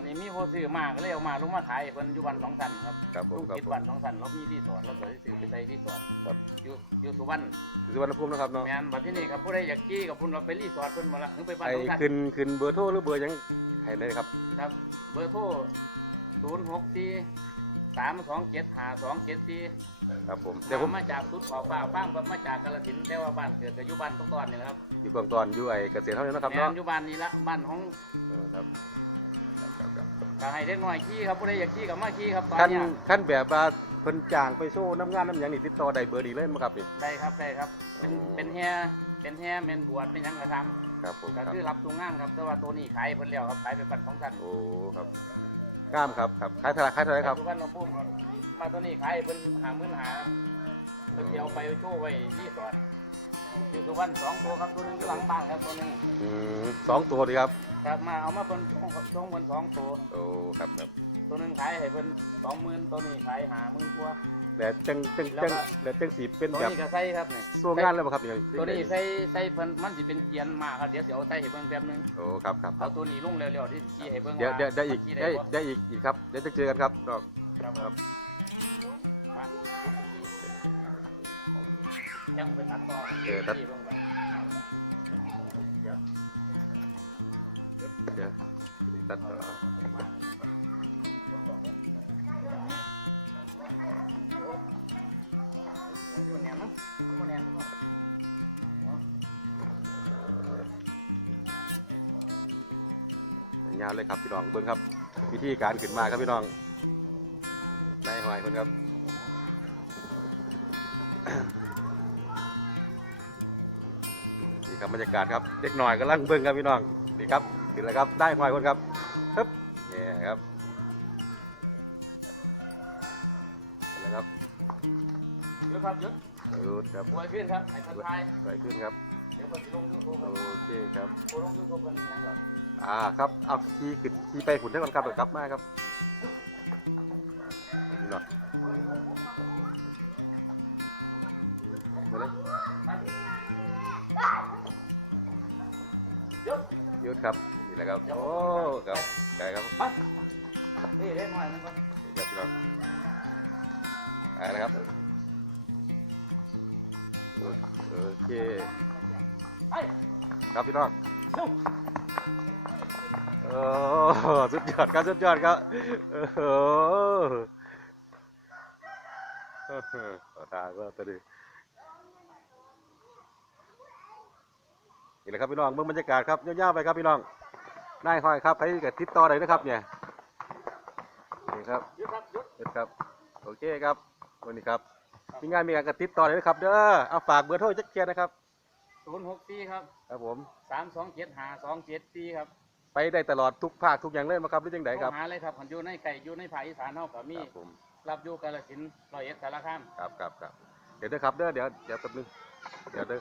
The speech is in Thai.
วันนี้มีผู้ซื้อมาก็เลยเอามาลงมาขายให้เพิ่นอยู่บ้านสองสันครับครับผมลูกครับคิดผมบ้านสองสันเรามีรีสอร์ทเราก็เลยซื้อไปใส่รีสอร์ทครับ อยู่อยู่สุวรรณสุวรรณภูมินะครับเนาะแม่นบัดที่นี่ครับผู้ใดอยากจี้กับพุ่นเราไปรีสอร์ทเพิ่นหมาละถึงไปบ้านไอ้สองสันขึ้นขึ้นเบอร์โทรหรือเบอร์หยังให้เลยครับ ครับ เบอร์โทรศูนย์หกสี่สามสองเจ็ดห้าสองเจ็ดสี่ครับผมเดี๋ยวผมมาจากสุดขอบฟ้าฟ้ามครับมาจากกาฬสินธุ์แต่ว่าบ้านเกิดกับอยู่บ้านทุกตอนนี่แหละครับอยู่กองตอนอยู่ไอ้เกษตรเท่านี้นะครับแม่เนาะนอยู่บ้านนี้ละบ้านของ เออครับครับครับครับ ก็ให้เด็กน้อยขี่ครับผู้ใดอยากขี่กับมาขี่ครับตอนขั้นเนี้ยขั้นแบบว่าเพิ่นจ้างไปโชว์น้ำงานน้ำหยังนี่ติดต่อได้เบอร์ดีเลยมั้งครับนี่ ได้ครับได้ครับ เป็นโอ้ เป็นแฮเป็นแฮเป็นบวชเป็นหยังกระทครับผมำคก็รับ คือรับตรงงานครับแต่ว่าตัวนี้ขายเพิ่นแล้วครับขายไปบ้านของท่านโอ้ครับงามครับครับขายเท่าไหรขายเท่าไหรครับ ทุกวันเราพูดครับมาตัวนี้ขายเพิ่นหาหมื่นหาเพิ่นสิเอาไปโชว์ไว้รีสอร์ทอยู่สุวรรณสองตัวครับตัวหนึงอยู่หลังบ้านครับตัวหนึงอืมสองตัวดีครับ ครับมาเอามาเพิ่นส่งส่งเพิ่นสองตัวโอ้ครับครับตัวหนึงขายให้เพิ่นสองหมื่นตัวนี้ขายหาหมื่นกว่า แต่จังจังแล้วจังก็แต่จังสีเป็นตัวแบบนี้ก็ใส่ครับนี่โซ่งานแล้วบ่ครับนี่ตัวนี้ใส่ใส่เพิ่นมันสิเป็นเกียนมาครับเดี๋ยวสิเอาใส่ให้เบิ่งแป๊บหนึงโอ้ครับครับครัเอาบตัวนี้ลงเร็วๆที่สิให้เบิ่งเดี๋ยวว่าเดี๋ยวได้อีกมันขี่ได้บ่ได้อีกอีกครับเดี๋ยวจะเจอกันครับดอกครับครับมายังไปตัดต่อเออตัดที่เบิ่งก่อนเดี๋ยว เดี๋ยวตัดต่อมันอยู่แนวมั้งบ่แนวยาวเลยครับพี่น้องเบิ่งครับ วิธีการขึ้นมาครับพี่น้องนายหอยคนครับนี่ครับบรรยากาศครับเด็กหน่อยกำลังเบิ่งครับพี่น้องนี่ครับ ขึ้นแล้วครับ ได้หอยคนครับครับเนี่ยครับขึ้นแล้วครับเดี๋ยวครับเดี๋ยวรูดครับปวยขึ้นครับให้ทักทายไปขึ้นครับเดี๋ยวเพิ่นสิลง YouTube ครับโอเคครับโอ้ลง YouTube เพิ่นนะครับอ่าครับเอาขี่ขึ้นขี่ไปหุ่นได้ก่อนครับเดี๋ยวกลับมาครับนี่หน่อยมาเลยเดี๋ยวหยุดครับ นี่แหละครับ โอ้ครับไกลครับมานี่เล่นหน่อยนึงก่อนนี่ครับพี่น้องอ่านะครับโอโอเค ไปครับพี่น้องเร็วโอ้สุดยอดครับสุดยอดครับโอ้โหขอทางก็ตัวนี้นี่แหละครับพี่น้องเบื้องบรรยากาศครับยาวๆไปครับพี่น้อง นายห้อยครับไปกับติดต่อได้นะครับเนี่ยนี่ครับหยุดครับหยุดเด็ดครับโอเคครับวันนี้ครับมีงานมีการกระติดต่อเลยนะครับเด้อเอาฝากเบอร์โทรจักเกียร์นะครับ064ครับครับผม3275274ครับไปได้ตลอดทุกภาคทุกอย่างเลยมาครับหรือจังไดครับโทหาเลยครับหันอยู่ในไก่อยู่ในภาคอีสานเฮาก็มีครับผมรับอยู่กาฬสินธุ์ร้อยเอ็ดสารคามครับครับครับเดี๋ยวเด้อครับเด้อเดี๋ยวเดี๋ยวแป๊บนึงเดี๋ยวเด้อ